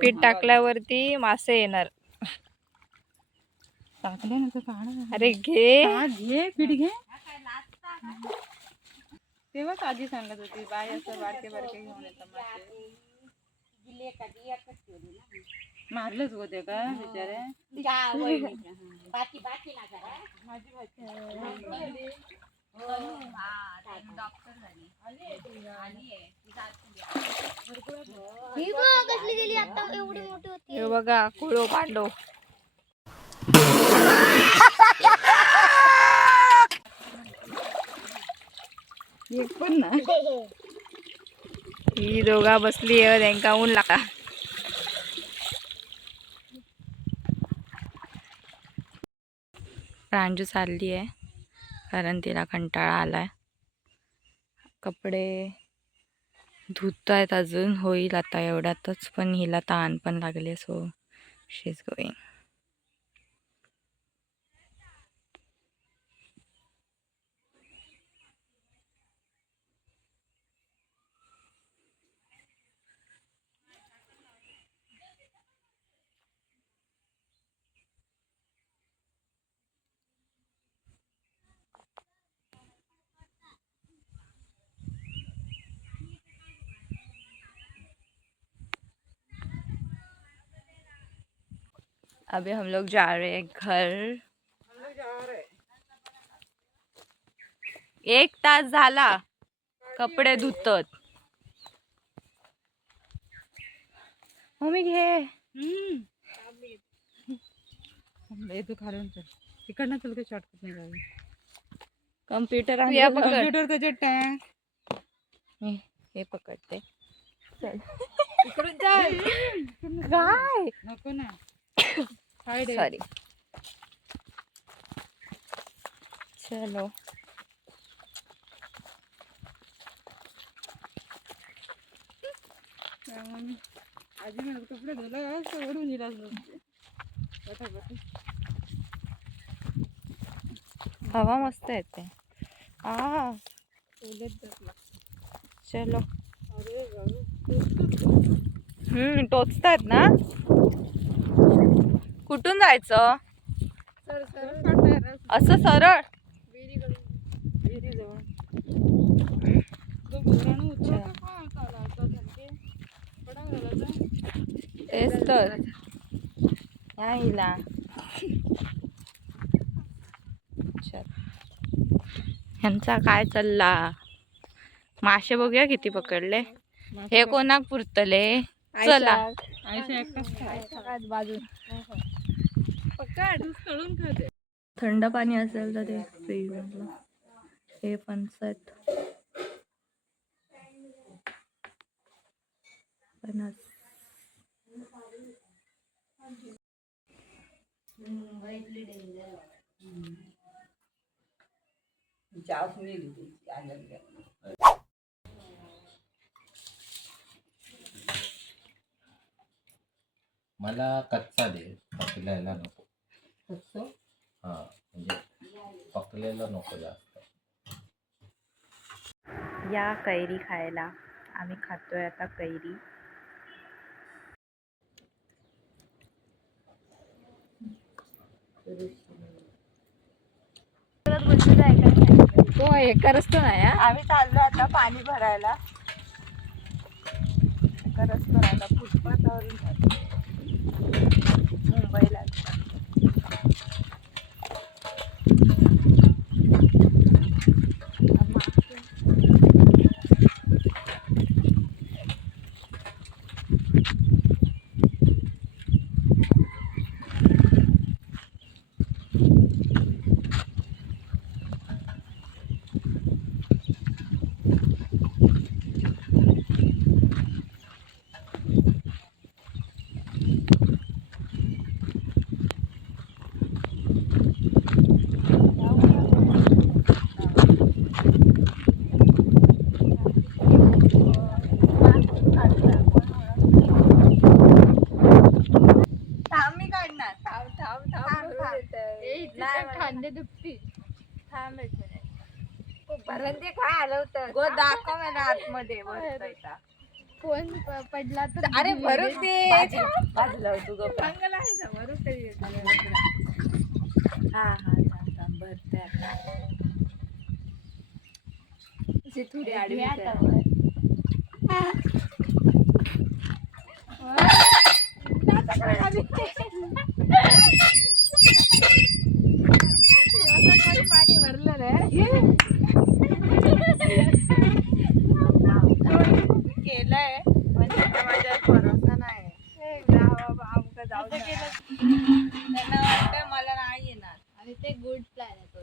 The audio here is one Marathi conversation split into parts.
पीठ टाकल्यावरती मासे येणार. टाकले ना तर काढ. अरे घे घे पीठ घे. तेव्हाच आजी सांगत होती बाय असं बारके बारके घेऊन येतात मासे. मारलेच होते का बिचारे. हे बघा कुळो पांडव. पण ना ही दोघा बसली आहे त्यांका ऊन लागा. प्रांजू चालली आहे कारण तिला कंटाळा आलाय. कपडे धुतायत अजून, होईल आता एवढ्यातच, पण हिला ताण पण लागले. So she is going. अभी हम लोग जा रहे हैं घर. 1 तास झाला कपडे धुतत. मम्मी घे. तू खालून चल तिकडनं चल काही शॉर्टकट नाही जाऊ. कम्प्युटर कम्प्युटर त्याचे टँक. हे पकडते. चल इकडून चल. काय नको ना. सॉरी. चलो आजी म्हणत कपडे धुला ओढून दिला. हवा मस्त येते. चलो. टोचतायत ना. कुठून जायचं. असं सरळ. तेच तर हिला. ह्यांचा काय चालला. मासे बघूया किती पकडले. हे कोणाक पुरतले. चला बाजू पकड. थंड पाणी असेल तर ते फ्रीज. हे पण सेट. मला कच्चा दे, पकलेला नको. कच्चा? हा म्हणजे पकलेला नको जास्त. या कैरी खायला. आम्ही खातोय आता कैरी. तो एकर असतो ना. या आम्ही चाललो आता पाणी भरायला. एकर असतो ना फुटपाथवरून मुंबईला. खांदे दुखती. थांब एक मिनिट. भरंती काय आलं होतं. गो दाखव मला आतमध्ये बसता. कोण पडला तर अरे भरून दे बाजूला तू गप्प. चांगलं आहे ना बरोबर तरी हा हा थांब भरते आता. अशी थोडी आडवी कर. पाणी भरलं रे केलंय पण आता माझ्यावर भरोसा नाही. जाऊ त्यांना वाटतं मला नाही येणार. आणि ते गुड प्लॅन आहे तो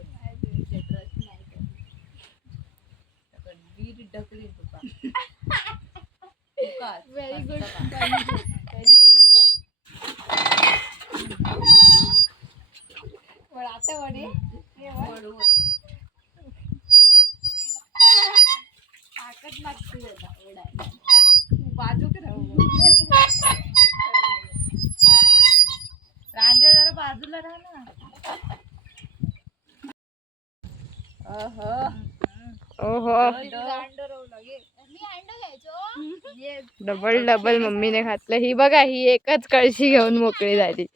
ट्रस्ट नाही वीर ढकली तुका व्हेरी गुड आता वडे ताकद लागते त्याला ओढायला. बाजूक राहू रांजा जरा बाजूला राहा ना. ओहो डबल डबल मम्मीने घातलं. ही बघा ही एकच कळशी घेऊन मोकळी झाली.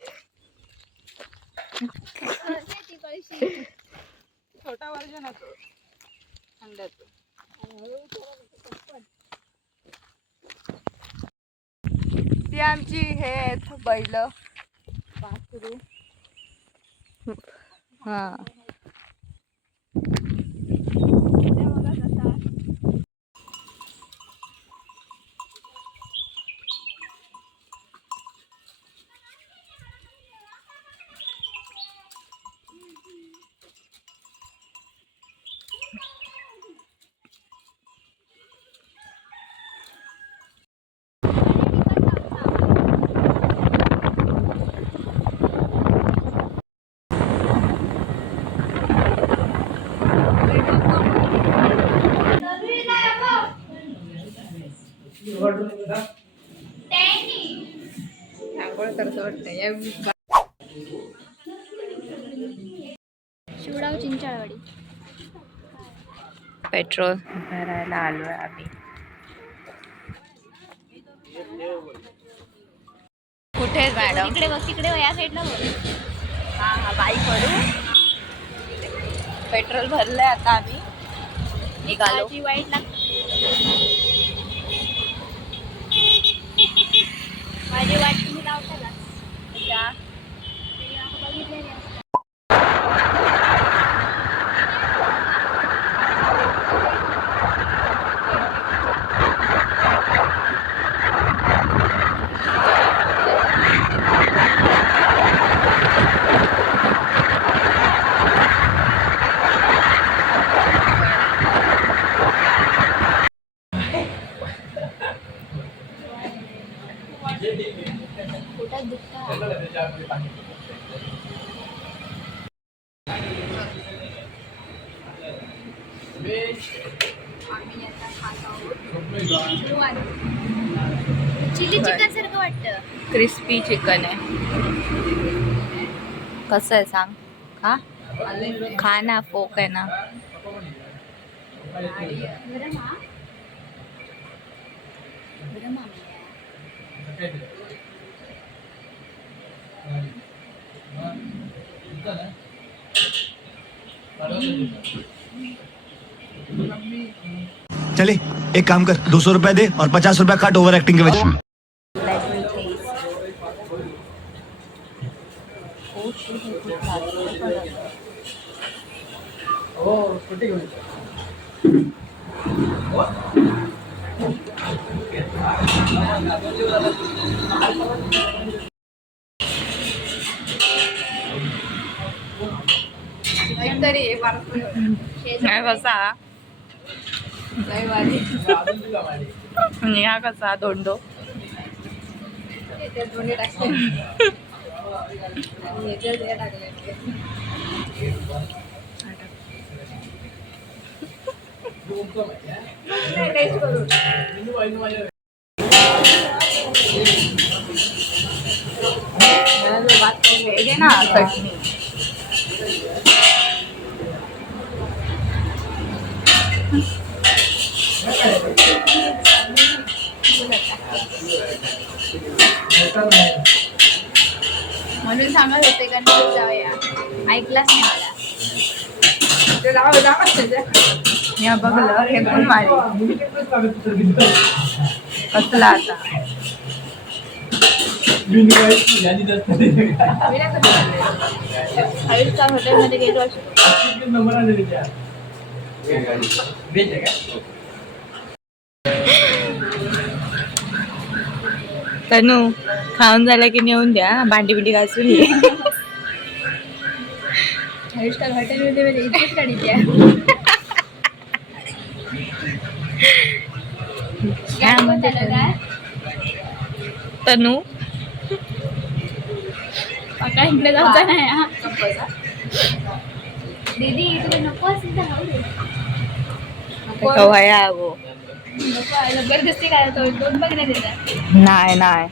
छोटा वर्जन होतो अंड्याचं. ती आमची हे आहेत बैल वासरू. हा शिवडाव चिंचाळवाडी. पेट्रोल भरायला आलोय आम्ही. कुठे मॅडम? तिकडे बघ तिकडे या साईडला बघ. हा हा बाईक वरून पेट्रोल भरलंय आता आम्ही निघालो. माझी वाईट लागते. माझी वाट तुम्ही लावता का? बघितलेली आहे. पोटात दुखतं. चिली चिकन सारखं वाटतं. क्रिस्पी चिकन आहे. कसं आहे सांग? हा खा ना. फोक आहे ना. गरम हा गरम हा चले एक काम कर 200 रुपए दे और 50 रुपए काट ओवर एक्टिंग के वजह। Let me taste. Oh shit, हे खूप काय कसा म्हणजे हा कसा दोंडो ना चटणी म्हणून सांगत होते गणपतीत जाऊया, ऐकलाच नाही मला. मी बघलं हे पण मारे कसला आता हॉटेलमध्ये गेलो असतो. तनू खाऊन झालं की नेऊन द्या, भांडी बिंडी घासून ये. हॉटेलमध्ये म्हणजे इथेच गाडी द्या. काय तनू पका इकडे जायचा नाही हा. दीदी तुला नको असेल तर राहू दे. कवाया अगो नको जबरदस्ती काय तो दोन बघण्यात येतात. नाही नाही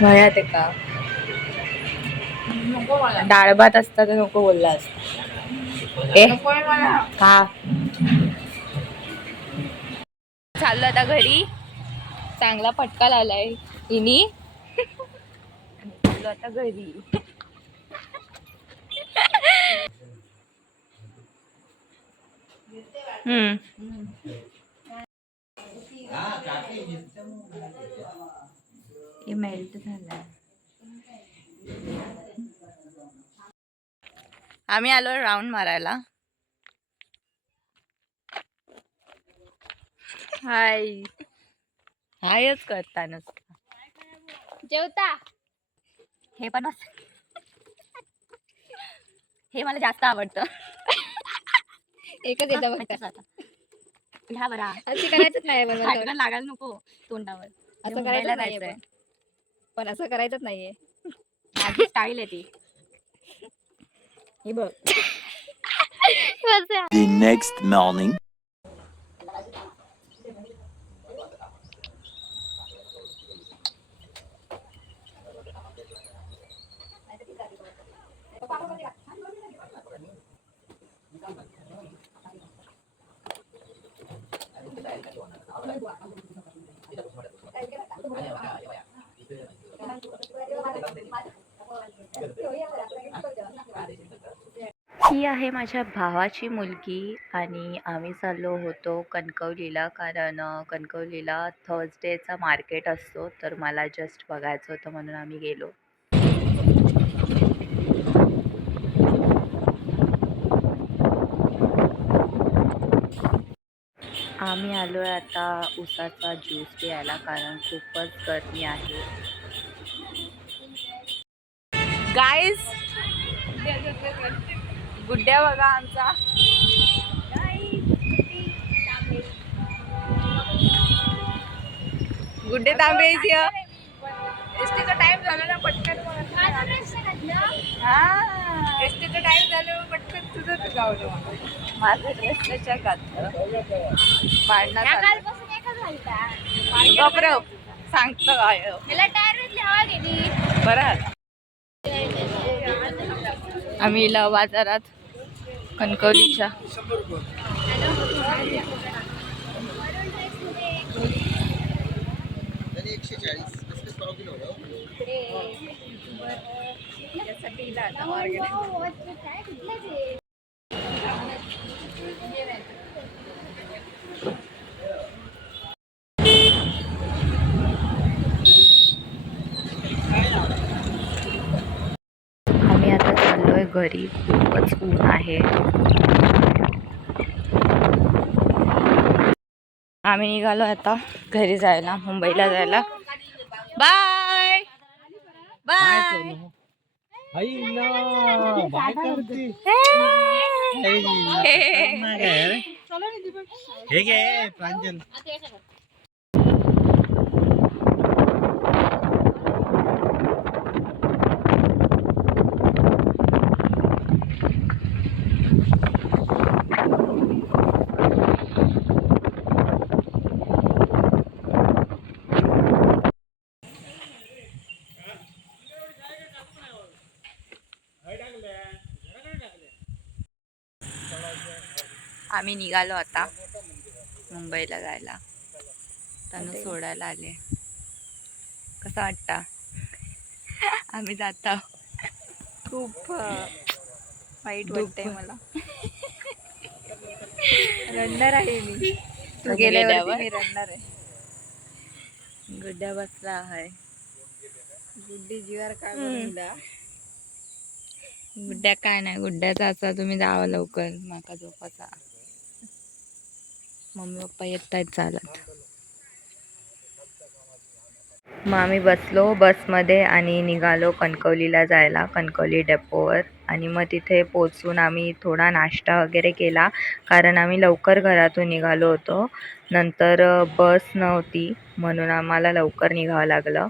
भया ते का डाळ भात असता तर नको बोलला असता. ए का चाललो आता घरी, चांगला फटका लावलाय हिनी. चाललो आता घरी. हे मेल्ट झालाय. आम्ही आलो राऊंड मारायला. हाय हायच करता नसता. जेवता हे पण हे मला जास्त आवडतं. एकच येतं बघ. ह्या बरा असं करायचंच नाही पण मला फाटकन लागायला नको तोंडावर. असं करायचं नाहीये पण असं करायचंच नाहीये. माझी स्टाईल आहे ती. हे बघ. The next morning. ही आहे माझ्या भावाची मुलगी आणि आम्ही चाललो होतो कणकवलीला, कारण कणकवलीला थर्सडेचा मार्केट असतो, तर मला जस्ट बघायचं होतं म्हणून आम्ही गेलो. आम्ही आलोय आता उसाचा ज्यूस प्यायला, कारण खूपच गरमी आहे. गाईज गुड्ड्या बघा आमचा. गुड्डे तांबेची एसटीचा टाइम झाला ना, पटकन एसटीचा टाइम झालं पटकन तुझं गावलं. माझं ड्रेस त्याच्या घातलं सांगतो काय बरं. आम्ही इला बाजारात कणकवलीच्या आम्ही आता चाललोय घरी. खूपच ऊन आहे. आम्ही निघालो आता घरी जायला, मुंबईला जायला. Bye bye. आम्ही निघालो आता मुंबईला जायला. तनु सोडायला आले. कसं वाटतं? आम्ही जातो. खूप वाईट वाटतंय मला. रडणार आहे मी. तू गेल्यावरती मी रडणार आहे. गुड्ड्या बसला आहे. गुड्डी जीवार काय बनवला. गुड्ड्या काय नाही, गुड्ड्याचा असा तुम्ही जावं लवकर, माका झोपाचा. मम्मी पप्पा येत आहेत चालत. मग आम्ही बसलो बसमध्ये आणि निघालो कणकवलीला जायला, कणकवली डेपोवर. आणि मग तिथे पोचून आम्ही थोडा नाश्ता वगैरे केला, कारण आम्ही लवकर घरातून निघालो होतो. नंतर बस नव्हती म्हणून आम्हाला लवकर निघावं लागलं.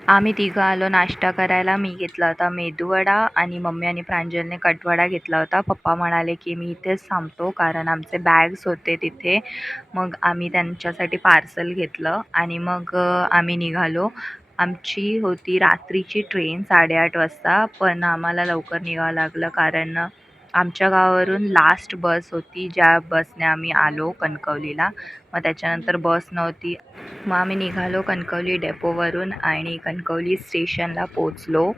आम्ही तिघं आलो नाश्ता करायला. मी घेतला होता मेदूवडा आणि मम्मी आणि प्रांजलने कटवडा घेतला होता. पप्पा म्हणाले की मी इथेच थांबतो कारण आमचे बॅग्स होते तिथे. मग आम्ही त्यांच्यासाठी पार्सल घेतलं आणि मग आम्ही निघालो. आमची होती रात्रीची ट्रेन 8:30 वाजता, पण आम्हाला लवकर निघावं लागलं कारण आमच्या गावावरून लास्ट बस होती, ज्या बसने आम्ही आलो कणकवलीला. मग त्याच्यानंतर बस नव्हती. मग आम्ही निघालो कणकवली डेपोवरून आणि कणकवली स्टेशनला पोचलो.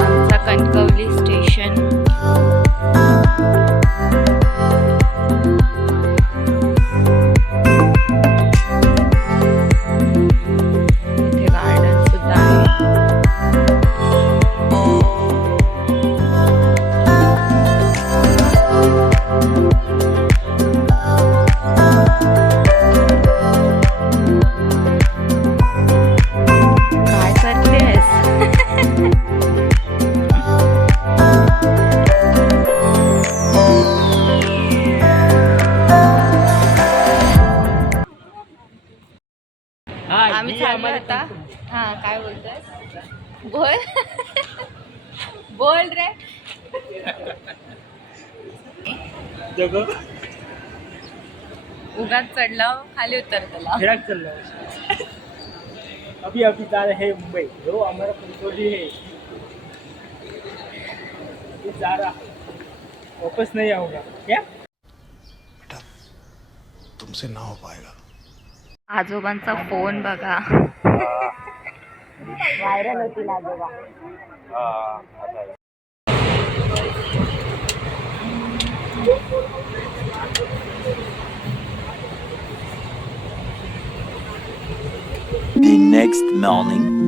आमचा कणकवली स्टेशन. इथे गार्डन सुद्धा आहे. काय करतेस? आम्ही चाललो आता. हा, काय बोलतोय? बोल. बोल रे. उगाच चढलं खाली उतरतला. अभी अभी जा रहे हैं मुंबई, जो हमारा कणकवली है ये जा रहा है, वापस नहीं आऊंगा क्या? तुमसे ना हो पाएगा. आजोबांचा फोन बघा. व्हायरल होती आजोबा. The next morning.